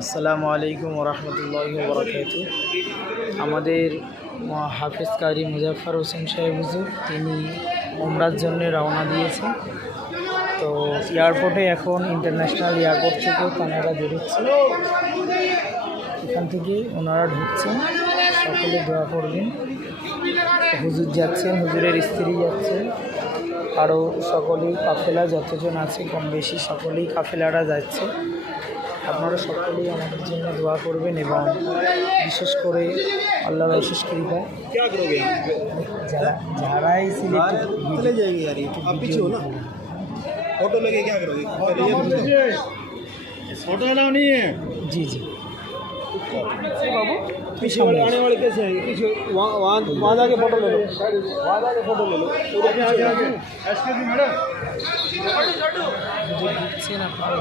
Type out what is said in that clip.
আসসালামু আলাইকুম ওরহমতুল্লাহি ওয়াবারাকাতুহু। আমাদের হাফেজ কারি মুজাফফর হোসেন সাহেব হুজুর তিনি ওমরার জন্য রওনা দিয়েছেন। তো এয়ারপোর্টে এখন ইন্টারন্যাশনাল এয়ারপোর্ট থেকে তানারা বেরোচ্ছে, এখান থেকে ওনারা ঢুকছেন। সকলে দোয়া করবেন। হুজুর যাচ্ছেন, হুজুরের স্ত্রী যাচ্ছেন, আরও সকলেই কাফেলা যতজন আছে কম বেশি সকলেই কাফেলারা যাচ্ছে। আপনারা সকলেই আমাদের জন্য দোয়া করবেন এবং বিশেষ করে আল্লাহর অশেষ কৃপা যারাই फोटो लेके क्या करोगे? फोटो अलाउ नहीं है। जी जी पीछे वाले आने वाले कैसे हैं? पीछे वहाँ जाके फोटो ले लो, वहाँ जाके फोटो ले लो। হুজুর ঢুকছেন, আপনারা